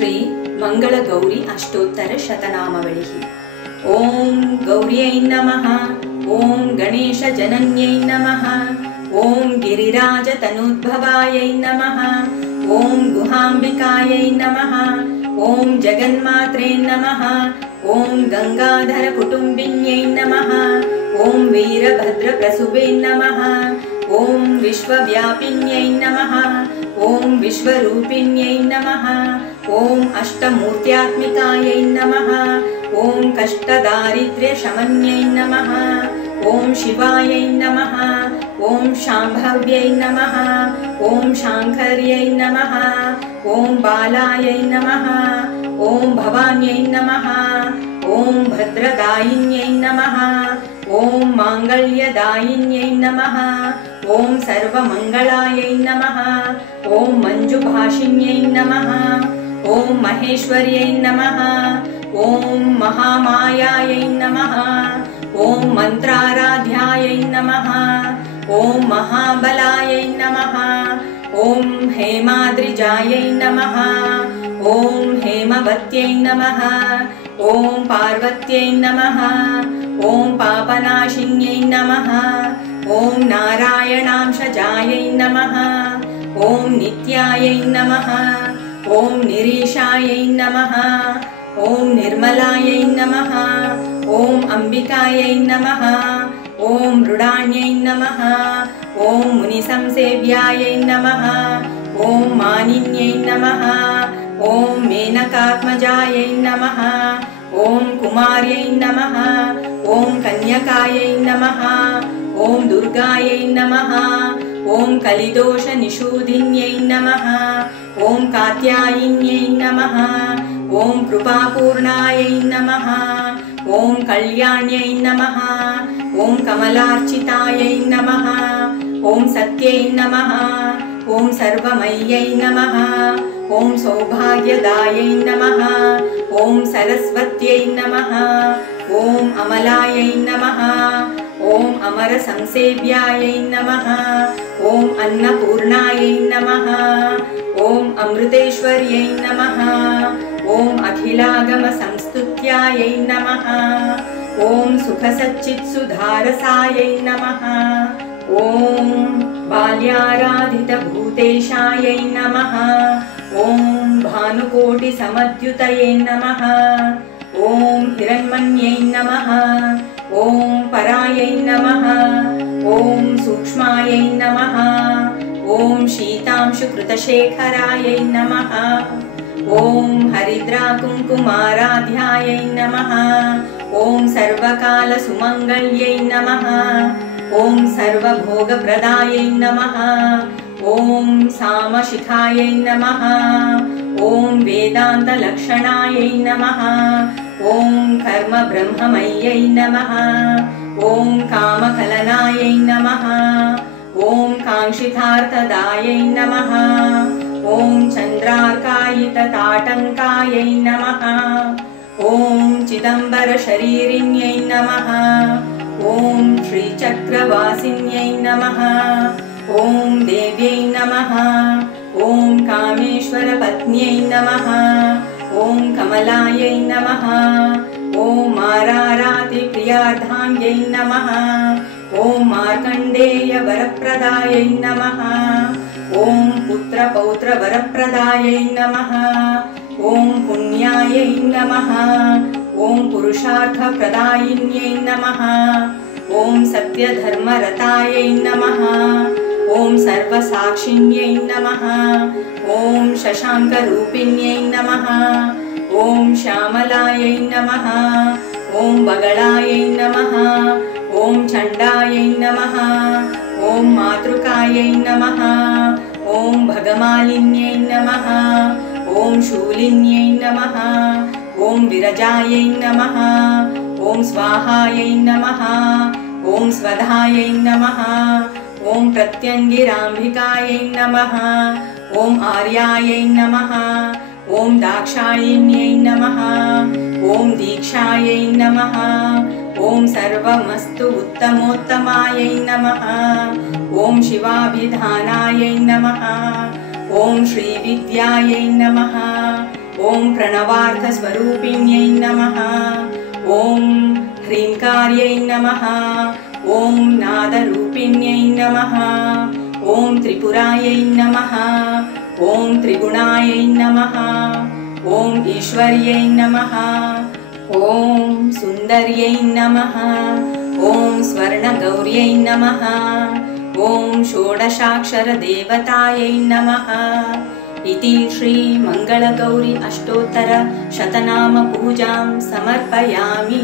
श्री मंगलगौरी अष्टोत्तर शतनामावलिः। ओं गौर्यै नमः। ओं गणेशजनन्यै नमः। ओं गिरिराजतनुद्भवायै नमः। ओं गुहाम्बिकायै नमः। ओं जगन्मात्रे नमः। ओं गंगाधरकुटुम्बिन्यै नमः। ओं वीरभद्रप्रसूवे नमः। ओं विश्वव्यापिन्यै नमः। ओं विश्वरूपिण्यै नमः। ओं अष्टमूर्त्यात्मिकायै नमः। ओं कष्टदारिद्र्यशमन्यै नमः। ओं शिवायै नमः। ओं शाम्भव्यै नमः। ओं शाङ्कर्यै नमः। ओं बालायै नमः। ओं भवान्यै नमः। ओं भद्रदायिन्यै नमः। ओं माङ्गल्यदायिन्यै नमः। ओं सर्वमङ्गलायै नमः। ओं मञ्जुभाषिण्यै नमः। ओं महेश्वर्यै नमः। ओं महामायायै नमः। ओं मन्त्राराध्यायै नमः। ओं महाबलायै नमः। ओं हेमाद्रिजायै नमः। ओं हेमवत्यै नमः। ओं पार्वत्यै नमः। ओं पापनाशिन्यै नमः। ओं नारायणांशजायै नमः। ओं नित्यायै नमः। ओं निरीशायै नमः। ओं निर्मलायै नमः। ओं अम्बिकायै नमः। ओं मृडान्यै नमः। ओं मुनिसंसेव्यायै नमः। ओं मानिन्यै नमः। ओं मेनकात्मजायै नमः। ओं कुमार्यै नमः। ओं कन्यकायै नमः। ओं दुर्गायै नमः। ओं कलिदोषनिषूदिन्यै नमः। ओं कात्यायिन्यै नमः। ओं कृपापूर्णायै नमः। ओं कल्याण्यै नमः। ओं कमलार्चितायै नमः। ओं सत्यै नमः। ओं सर्वमय्यै नमः। ओं सौभाग्यदायै नमः। ओं सरस्वत्यै नमः। ओं अमलायै नमः। ओं अमरसंसेव्यायै नमः। ओं अन्नपूर्णायै नमः। ओं अमृतेश्वर्यै नमः। ओं अखिलागमसंस्तुत्यायै नमः। ओं सुखसच्चित्सुधारसायै नमः। ओं बाल्याराधितभूतेशायै नमः। ओं भानुकोटिसमद्युतये नमः। ओं हिरण्मन्यै नमः। ओं परायै नमः। ओं सूक्ष्मायै नमः। ओं शीतांशुकृतशेखरायै नमः। ओं हरिद्राकुङ्कुमाराध्यायै नमः। ओं सर्वकालसुमङ्गल्यै नमः। ओं सर्वभोगप्रदायै नमः। ओं सामशिखायै नमः। ओं वेदान्तलक्षणायै नमः। ओं कर्मब्रह्ममय्यै नमः। ओं कामकलनायै नमः। ओं काङ्क्षितार्थदायै नमः। ओं चन्द्रार्कायितताटङ्कायै नमः। ओं चिदम्बरशरीरिण्यै नमः। ओं श्रीचक्रवासिन्यै नमः। ओं देव्यै नमः। ओं कामेश्वरपत्न्यै नमः। ओं कमलायै नमः। ओं मारारातिप्रियार्धाङ्ग्यै नमः। ओं मार्कण्डेयवरप्रदायै नमः। ओं पुत्रपौत्रवरप्रदायै नमः। ओं पुण्यायै नमः। ओं पुरुषार्थप्रदायिन्यै नमः। ओं सत्यधर्मरतायै नमः। ओं सर्वसाक्षिण्यै नमः। ओं शशाङ्करूपिण्यै नमः। ओं श्यामलायै नमः। ओं बगलायै नमः। ओं चण्डायै नमः। ओं मातृकायै नमः। ओं भगमालिन्यै नमः। ओं शूलिन्यै नमः। ओं विरजायै नमः। ओं स्वाहायै नमः। ओं स्वधायै नमः। ओं प्रत्यङ्गिराम्बिकायै नमः। ओं आर्यायै नमः। ओं दाक्षायिण्यै नमः। ओं दीक्षायै नमः। ओं सर्वमस्तु उत्तमोत्तमायै नमः। ओं शिवाभिधानायै नमः। ओं श्रीविद्यायै नमः। ॐ प्रणवार्थस्वरूपिण्यै नमः। ॐ ह्रीङ्कार्यै नमः। ॐ नादरूपिण्यै नमः। ॐ त्रिपुरायै नमः। ॐ त्रिगुणायै नमः। ॐ ईश्वर्यै नमः। ॐ सुन्दर्यै नमः। ॐ स्वर्णगौर्यै नमः। ॐ षोडशाक्षरदेवतायै नमः। इति श्रीमङ्गलगौरी अष्टोत्तरशतनामपूजां समर्पयामि।